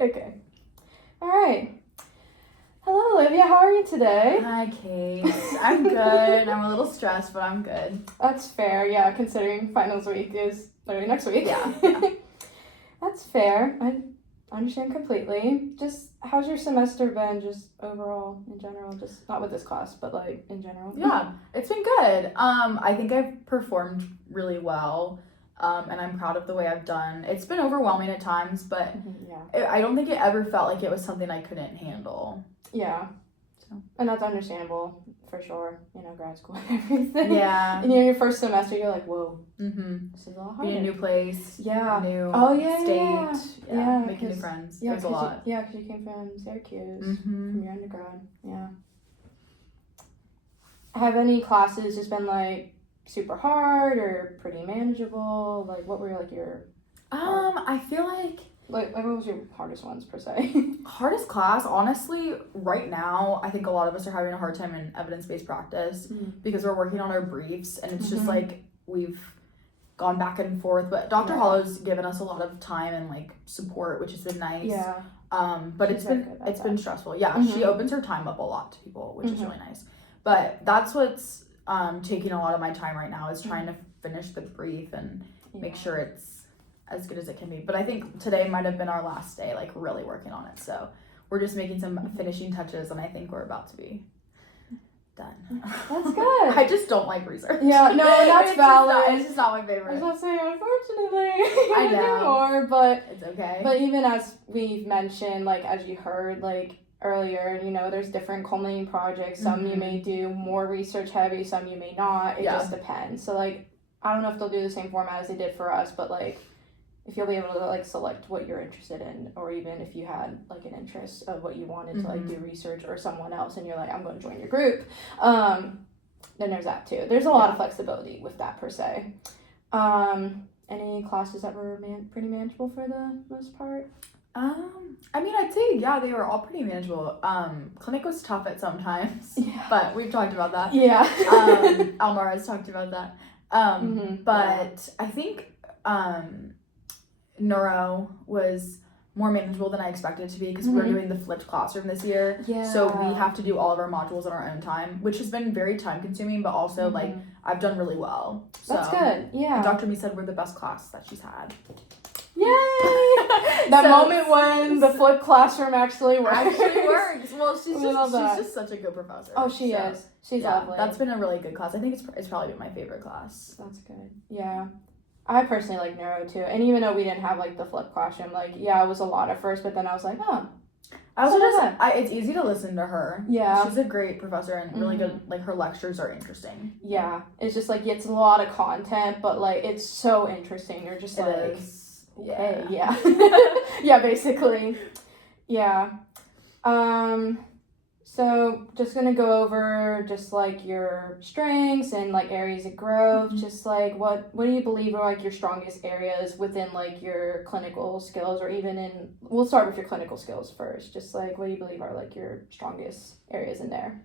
Okay. All right. Hello, Olivia. How are you today? Hi, Kate. I'm good. I'm a little stressed, but I'm good. That's fair. Yeah, considering finals week is literally next week. Yeah. That's fair. I understand completely. Just how's your semester been? Just overall, in general, just not with this class, but like in general. Yeah, it's been good. I think I've performed really well. And I'm proud of the way I've done. It's been overwhelming at times, but I don't think it ever felt like it was something I couldn't handle. Yeah. So. And that's understandable for sure. Grad school and everything. Yeah. And your first semester, you're like, whoa. Mm-hmm. This is a lot harder. Being a new place. Yeah. New state. Yeah. Making new friends. Yeah, it was a lot. Because you came from Syracuse, from your undergrad. Yeah. Have any classes just been like super hard or pretty manageable? Like, what were like your I feel like what was your hardest ones per se? hardest class, honestly, right now, I think a lot of us are having a hard time in evidence-based practice because we're working on our briefs and it's just like we've gone back and forth, but Dr. Hollow's given us a lot of time and like support, which has been nice. Yeah. But it's been stressful. Yeah, she opens her time up a lot to people, which is really nice. But that's what's taking a lot of my time right now is trying to finish the brief and make sure it's as good as it can be. But I think today might have been our last day, like really working on it. So we're just making some finishing touches, and I think we're about to be done. That's good. I just don't like research. Yeah, no, that's valid. It's just not my favorite. I was about to say, unfortunately, I know. do more, but it's okay. But even as we've mentioned, like as you heard, like earlier, there's different culminating projects. Some you may do more research heavy, some you may not. It just depends. So like, I don't know if they'll do the same format as they did for us, but like, if you'll be able to like select what you're interested in, or even if you had like an interest of what you wanted to like do research, or someone else and you're like, I'm going to join your group, then there's that too. There's a lot of flexibility with that per se. Any classes that were pretty manageable for the most part? I mean, I'd say they were all pretty manageable. Clinic was tough at some times, but we've talked about that. Yeah. Almar has talked about that. But I think neuro was more manageable than I expected it to be because we're doing the flipped classroom this year. Yeah. So we have to do all of our modules in our own time, which has been very time consuming, but also like I've done really well. So, that's good. Yeah. And Dr. Me said we're the best class that she's had. Yay! That moment when the flipped classroom actually works. Well, she's just such a good professor. Oh, she is. She's lovely. That's been a really good class. I think it's probably been my favorite class. That's good. Yeah. I personally like neuro too. And even though we didn't have like the flipped classroom, like it was a lot at first, but then I was like, it's easy to listen to her. Yeah. She's a great professor and really good, like her lectures are interesting. Yeah. It's just like it's a lot of content, but like it's so interesting. You're just like okay, yeah, basically. Yeah. So just gonna go over just like your strengths and like areas of growth. Just like what do you believe are like your strongest areas within like your clinical skills, or even we'll start with your clinical skills first. Just like what do you believe are like your strongest areas in there?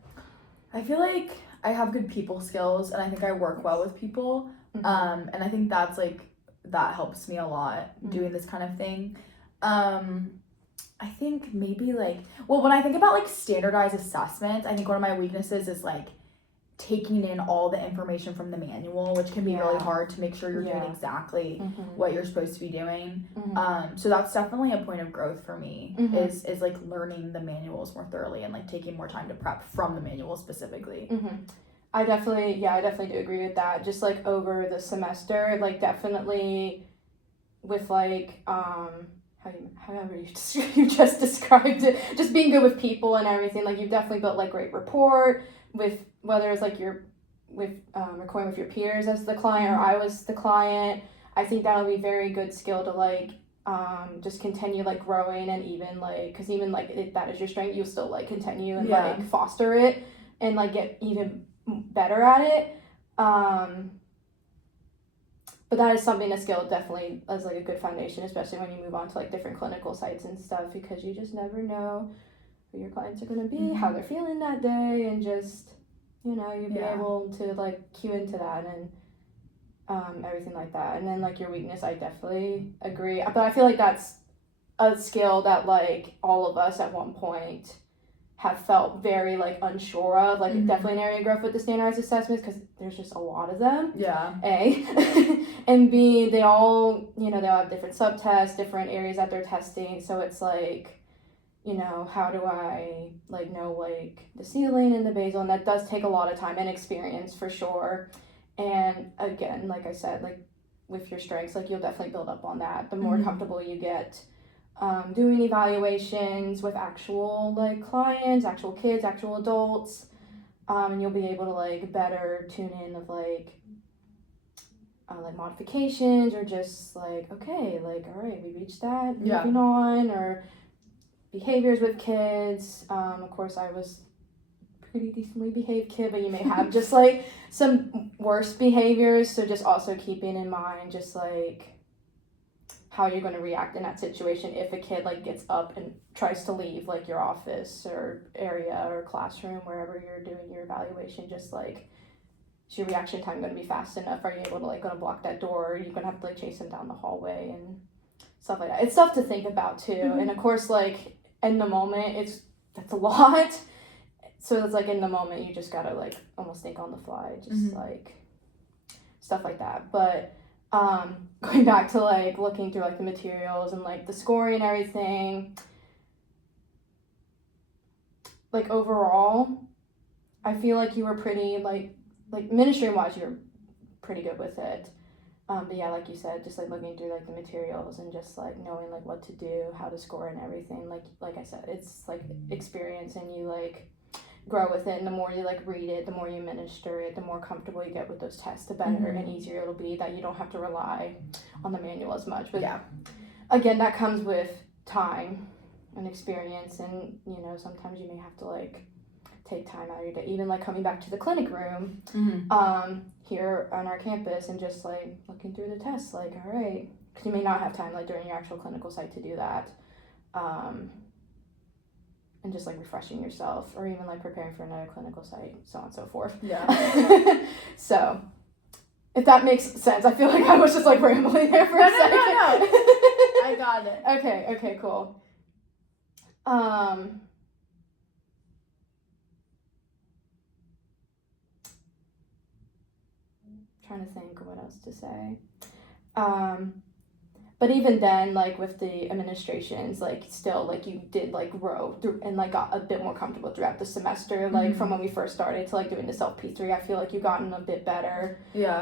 I feel like I have good people skills and I think I work well with people. And I think that's like that helps me a lot doing this kind of thing. I think maybe when I think about like standardized assessments, I think one of my weaknesses is like taking in all the information from the manual, which can be really hard to make sure you're doing exactly what you're supposed to be doing. So that's definitely a point of growth for me is like learning the manuals more thoroughly and like taking more time to prep from the manual specifically. I definitely do agree with that. Just like over the semester, like definitely with like however you just described it, just being good with people and everything. Like you've definitely built like great rapport with whether it's like recording with your peers as the client or I was the client. I think that would be very good skill to like just continue like growing, and even like because even like if that is your strength, you'll still like continue and like foster it and like get even better at it. But that is something, a skill definitely as like a good foundation, especially when you move on to like different clinical sites and stuff, because you just never know who your clients are going to be, how they're feeling that day, and just you'd be able to like cue into that and everything like that. And then like your weakness, I definitely agree, but I feel like that's a skill that like all of us at one point have felt very like unsure of, like definitely an area of growth with the standardized assessments because there's just a lot of them. A and B, they all, you know, they all have different subtests, different areas that they're testing, so it's like, you know, how do I like know like the ceiling and the basal, and that does take a lot of time and experience for sure. And again, like I said, like with your strengths, like you'll definitely build up on that the more comfortable you get doing evaluations with actual like clients, actual kids, actual adults, and you'll be able to like better tune in of like modifications, or just like, okay, like, all right, we reached that, moving on, or behaviors with kids. Of course, I was pretty decently behaved kid, but you may have just like some worse behaviors, so just also keeping in mind just like how you're going to react in that situation if a kid like gets up and tries to leave like your office or area or classroom, wherever you're doing your evaluation. Just like, is your reaction time going to be fast enough? Are you able to like going to block that door? Are you going to have to like chase them down the hallway and stuff like that? It's stuff to think about too. And of course, like in the moment, that's a lot. So it's like in the moment you just gotta like almost think on the fly, just like stuff like that. But going back to like looking through like the materials and like the scoring and everything, like overall I feel like you were pretty like ministry wise you were pretty good with it. But yeah, like you said, just like looking through like the materials and just like knowing like what to do, how to score and everything, like I said, it's like experience, and you like grow with it, and the more you like read it, the more you administer it, the more comfortable you get with those tests, the better and easier it'll be, that you don't have to rely on the manual as much. But again, that comes with time and experience, and you know, sometimes you may have to like take time out of your day, even like coming back to the clinic room here on our campus and just like looking through the tests, like, all right, because you may not have time like during your actual clinical site to do that, and just like refreshing yourself, or even like preparing for another clinical site, so on and so forth. So if that makes sense, I feel like I was just like rambling there for a second. No. I got it. Okay, cool. Trying to think what else to say. But even then, like with the administrations, like still like you did like grow through and like got a bit more comfortable throughout the semester, like from when we first started to like doing the self P3. I feel like you've gotten a bit better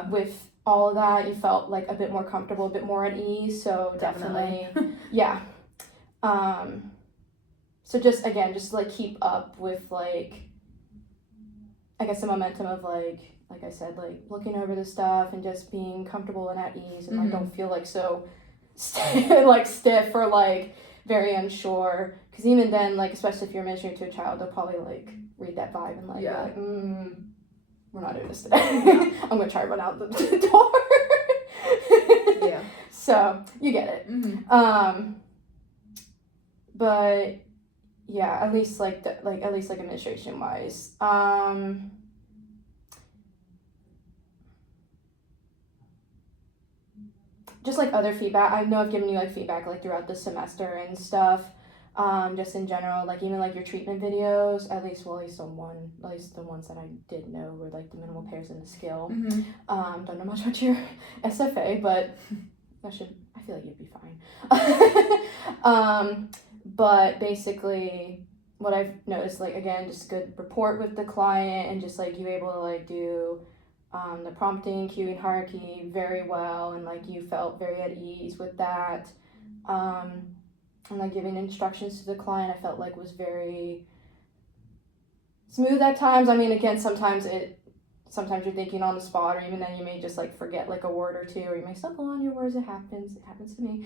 with all of that. You felt like a bit more comfortable, a bit more at ease, so definitely. So just again, just like keep up with like, I guess, the momentum of like I said, like looking over the stuff and just being comfortable and at ease, and like don't feel like so stiff or like very unsure, because even then, like especially if you're administering to a child, they'll probably like read that vibe and like, like we're not doing this today. I'm gonna try to run out the door. So you get it. But yeah, at least like administration wise, just like other feedback. I know I've given you like feedback like throughout the semester and stuff, just in general, like even like your treatment videos, at least the ones that I did know were like the minimal pairs and the skill. Don't know much about your SFA, but I feel like you'd be fine. But basically what I've noticed, like again, just good rapport with the client, and just like you able to like do the prompting, cueing, hierarchy very well, and like you felt very at ease with that. And like giving instructions to the client, I felt like was very smooth at times. I mean, again, sometimes you're thinking on the spot, or even then you may just like forget like a word or two, or you may stumble on your words. It happens to me.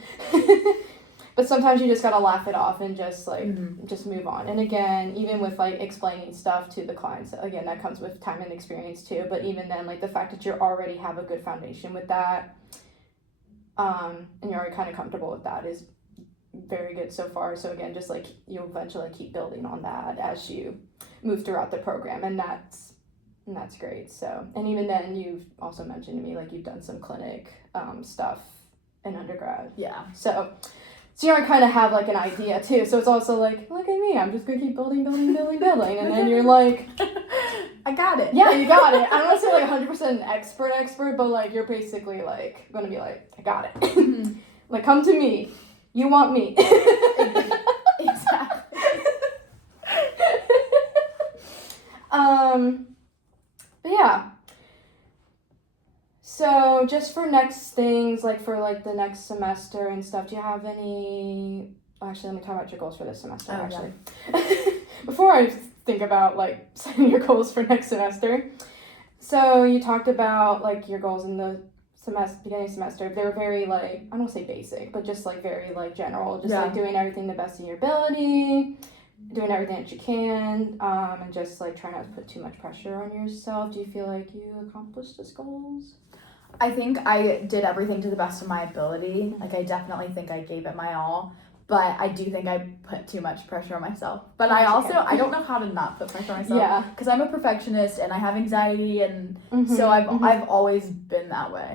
But sometimes you just gotta laugh it off and just like just move on. And again, even with like explaining stuff to the clients, again, that comes with time and experience too. But even then, like the fact that you already have a good foundation with that, and you're already kind of comfortable with that, is very good so far. So again, just like you'll eventually keep building on that as you move throughout the program, and that's great. So, and even then, you've also mentioned to me like you've done some clinic stuff in undergrad. So so you kind of have like an idea too. So it's also like, look at me, I'm just gonna keep building, and then you're like, I got it. yeah, you got it. I don't want to say like 100% expert, but like you're basically like gonna be like, I got it. Like, come to me. You want me. Exactly. But yeah. So just for next things, like for like the next semester and stuff, do you have any, actually, let me talk about your goals for this semester, actually. Yeah. Before I think about like setting your goals for next semester. So you talked about like your goals in the beginning semester. They were very like, I don't want to say basic, but just like very like general, just like doing everything the best of your ability, doing everything that you can, and just like trying not to put too much pressure on yourself. Do you feel like you accomplished those goals? I think I did everything to the best of my ability. Like, I definitely think I gave it my all, but I do think I put too much pressure on myself. But I don't know how to not put pressure on myself. Yeah. Because I'm a perfectionist and I have anxiety, and so I've always been that way.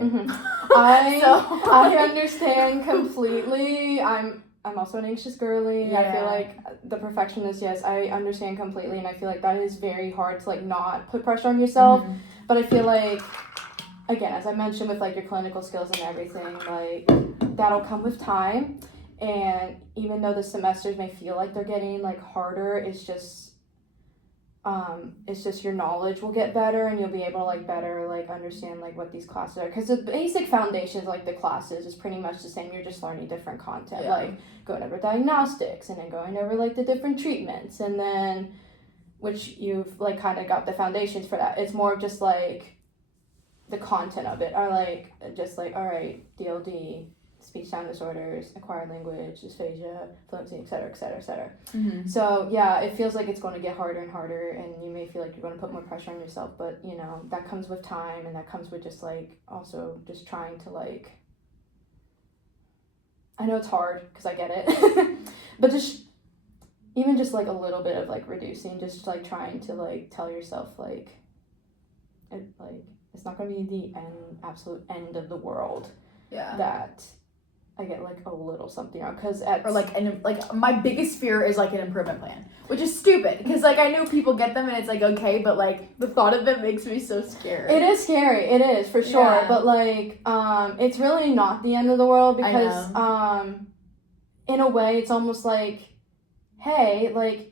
I understand completely. I'm also an anxious girly. Yeah. I feel like the perfectionist, yes, I understand completely, and I feel like that is very hard to like not put pressure on yourself. But I feel like, again, as I mentioned with like your clinical skills and everything, like that'll come with time. And even though the semesters may feel like they're getting like harder, it's just your knowledge will get better, and you'll be able to like better like understand like what these classes are, because the basic foundations like the classes is pretty much the same. You're just learning different content, like going over diagnostics and then going over like the different treatments, and then which you've like kind of got the foundations for that. It's more of just like the content of it, or like just like, all right, DLD, speech sound disorders, acquired language, dysphagia, fluency, etc. So yeah, it feels like it's going to get harder and harder, and you may feel like you're going to put more pressure on yourself, but you know, that comes with time, and that comes with just like also just trying to like, I know it's hard because I get it, but just even just like a little bit of like reducing, just like trying to like tell yourself like it's not going to be the absolute end of the world. Yeah. That I get like a little something wrong, because my biggest fear is like an improvement plan, which is stupid because like I know people get them and it's like okay, but like the thought of it makes me so scared. It is scary. It is for sure, but like it's really not the end of the world, because in a way it's almost like, hey, like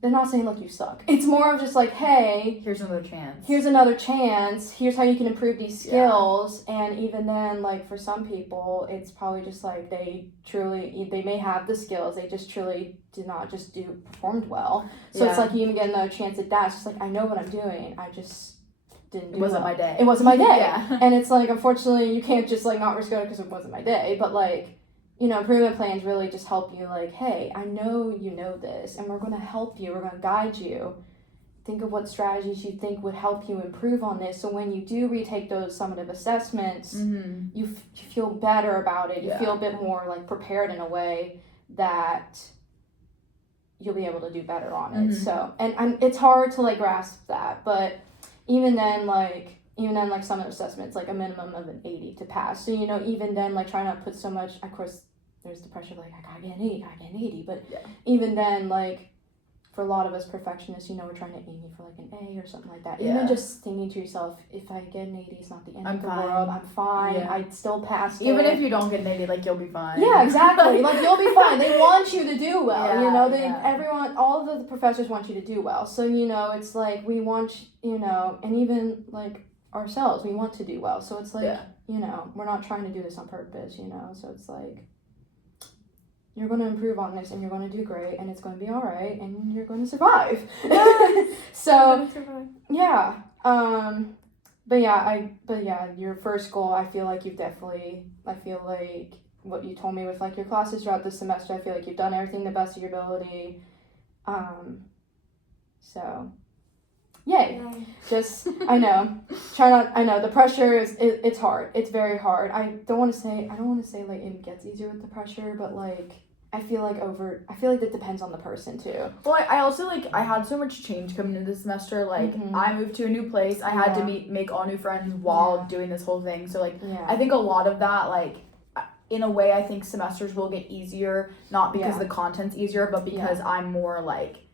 they're not saying like you suck. It's more of just like, hey, here's another chance. Here's how you can improve these skills. And even then, like for some people, it's probably just like they may have the skills, they just truly did not just performed well. So it's like you even get another chance at that. It's just like, I know what I'm doing, I just didn't do it. Wasn't my day. It wasn't my day. And it's like, unfortunately, you can't just like not risk it because it wasn't my day. But like, you know, improvement plans really just help you like, hey, I know you know this, and we're going to help you. We're going to guide you. Think of what strategies you think would help you improve on this. So when you do retake those summative assessments, you feel better about it. You feel a bit more like prepared in a way that you'll be able to do better on it. So, and it's hard to like grasp that, but even then, like some assessments, like a minimum of an 80 to pass. So, you know, even then, like trying not to put so much, of course, there's the pressure of like, I gotta get an 80, but even then, like, for a lot of us perfectionists, you know, we're trying to aim for like an A or something like that. Even just thinking to yourself, if I get an 80, it's not the end of the world. I'm fine. I'd still pass Even if you don't get an 80, like, you'll be fine. Yeah, exactly. Like, you'll be fine. They want you to do well, you know? Everyone, all of the professors want you to do well. So, you know, it's like, we want, you know, and even, like, ourselves, we want to do well. So it's like, you know, we're not trying to do this on purpose, you know? So it's like, you're going to improve on this, and you're going to do great, and it's going to be all right, and you're going to survive. So, yeah. But yeah, your first goal, I feel like what you told me with like your classes throughout the semester, I feel like you've done everything the best of your ability. So, yay. Just, I know the pressure it's hard. It's very hard. I don't want to say like it gets easier with the pressure, but like, I feel like that depends on the person too. Well, I also like, I had so much change coming into this semester. Like, I moved to a new place. I had to make all new friends while doing this whole thing. So like, I think a lot of that, like, in a way I think semesters will get easier, not because the content's easier, but because I'm more like,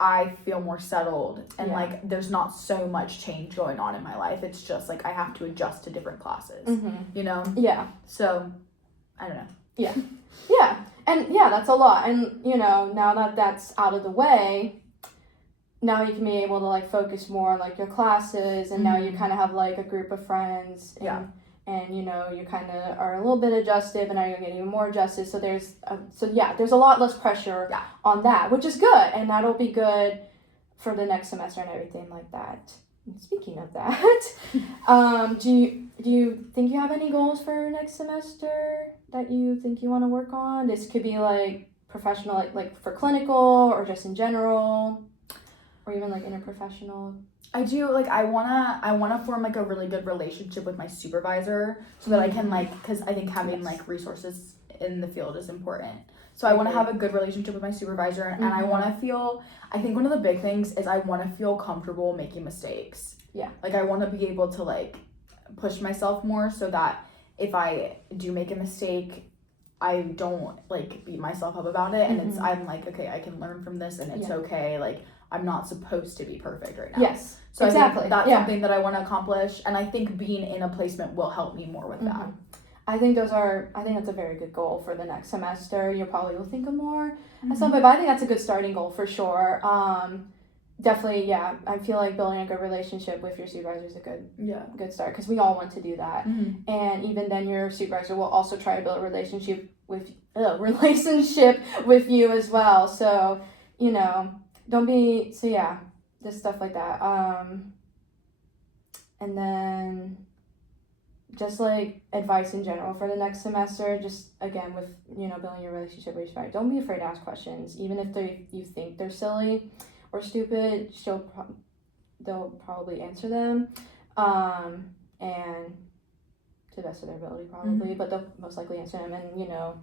I feel more settled and like there's not so much change going on in my life. It's just like I have to adjust to different classes, you know? Yeah. So, I don't know. Yeah. Yeah. And yeah, that's a lot. And, you know, now that that's out of the way, now you can be able to like focus more on like your classes, and now you kind of have like a group of friends, and you know, you kind of are a little bit adjusted, but now you're getting even more adjusted. So there's a lot less pressure on that, which is good, and that'll be good for the next semester and everything like that. And speaking of that, do you think you have any goals for next semester that you think you want to work on? This could be like professional, like for clinical, or just in general, or even like interprofessional. I do, like, I wanna form like a really good relationship with my supervisor so that I can like, because I think having like resources in the field is important. So I want to have a good relationship with my supervisor, and I want to feel, I think one of the big things is I want to feel comfortable making mistakes. Yeah. Like I want to be able to like push myself more so that if I do make a mistake, I don't like beat myself up about it, and I'm like, okay, I can learn from this, and it's okay. Like I'm not supposed to be perfect right now. Yes. So exactly. I think that's something that I want to accomplish, and I think being in a placement will help me more with that. I think that's a very good goal for the next semester. You probably will think of more and stuff, but I think that's a good starting goal for sure. Definitely, yeah. I feel like building a good relationship with your supervisor is a good start, because we all want to do that. And even then, your supervisor will also try to build a relationship with you as well. So, you know, just stuff like that. And then just like advice in general for the next semester, just again with, you know, building your relationship with your supervisor. Don't be afraid to ask questions, even if you think they're silly or stupid. They'll probably answer them, and to the best of their ability probably, but they'll most likely answer them. And you know,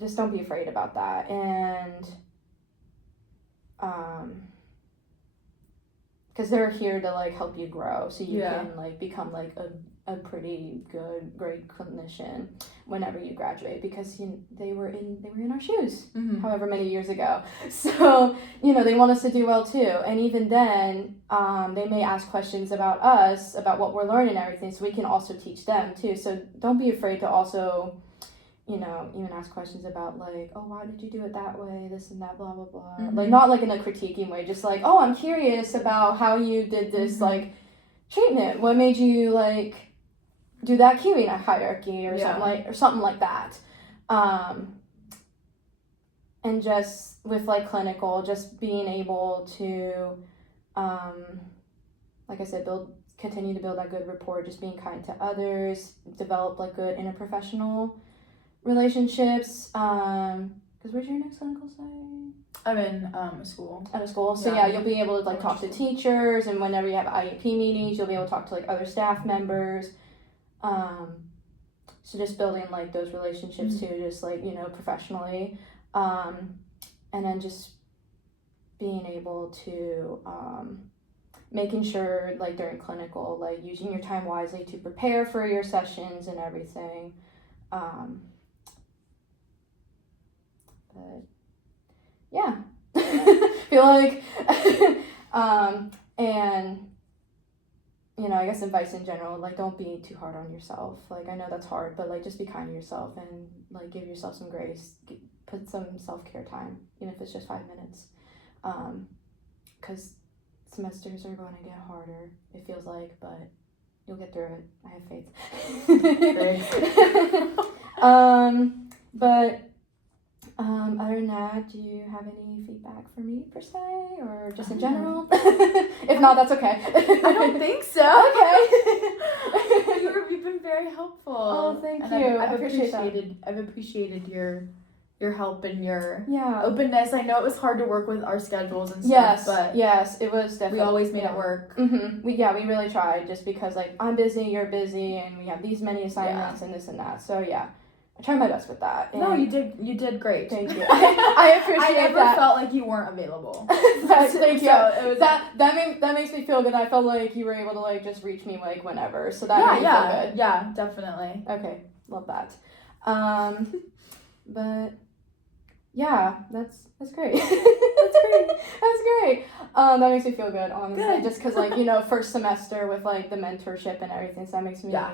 just don't be afraid about that, and because they're here to like help you grow, so you can like become like a pretty great clinician whenever you graduate, because they were in our shoes however many years ago. So, you know, they want us to do well too. And even then, they may ask questions about us, about what we're learning and everything, so we can also teach them too. So don't be afraid to also, you know, even ask questions about like, oh, why did you do it that way, this and that, blah blah blah. Like not like in a critiquing way, just like, oh, I'm curious about how you did this like treatment. What made you like do that queuing hierarchy or something like that. And just with like clinical, just being able to, like I said, continue to build that good rapport, just being kind to others, develop like good interprofessional relationships. Because where's your next clinical site? I'm in school. At a school. So you'll be able to like talk to teachers, and whenever you have IEP meetings, you'll be able to talk to like other staff members. So just building like those relationships too, just like, you know, professionally, and then just being able to making sure like during clinical, like using your time wisely to prepare for your sessions and everything. But yeah, feel like and you know, I guess advice in general, like don't be too hard on yourself. Like I know that's hard, but like just be kind to yourself, and like give yourself some grace. Put some self-care time, even if it's just 5 minutes. Because semesters are going to get harder, it feels like, but you'll get through it. I have faith. But other than that, do you have any feedback for me per se, or just in general? If not, that's okay. I don't think so. Okay. You've been very helpful. Oh, thank you. I've appreciated your help and your openness. I know it was hard to work with our schedules and stuff, but yes, it was definitely. We always made it work. We really tried, just because like I'm busy, you're busy, and we have these many assignments and this and that. So I tried my best with that. No, you did great. Thank you. I appreciate that. I never felt like you weren't available. Thank you. So it was that makes me feel good. I felt like you were able to like just reach me like whenever. So that made me feel good. Yeah, definitely. Okay. love that. But yeah, that's great. That's great. That's great. That makes me feel good, honestly. Good. Just because, like, you know, first semester with, like, the mentorship and everything, so that makes me Yeah.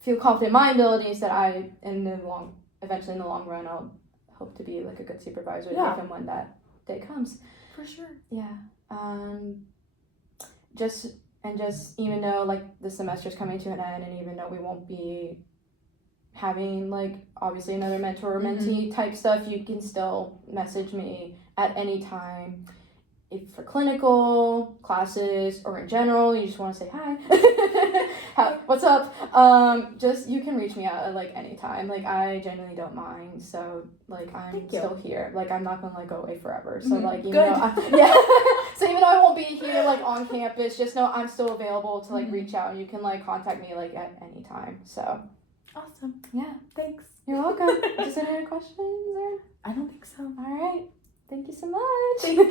feel confident in my abilities that eventually in the long run, I'll hope to be, like, a good supervisor Yeah. if and when that day comes. For sure. Yeah. Just even though, like, the semester's coming to an end, and even though we won't be having, like, obviously another mentor or mentee type stuff, you can still message me at any time. If for clinical classes or in general, you just want to say hi, what's up? Just you can reach me out at, like, any time. Like, I genuinely don't mind. So, like, I'm still here. Like, I'm not gonna, like, go away forever. So, like, you know, so even though I won't be here, like, on campus, just know I'm still available to, like, reach out, and you can, like, contact me, like, at any time. So. Awesome. Yeah. Thanks. You're welcome. Just any other questions? Or? I don't think so. All right. Thank you so much. Thank you.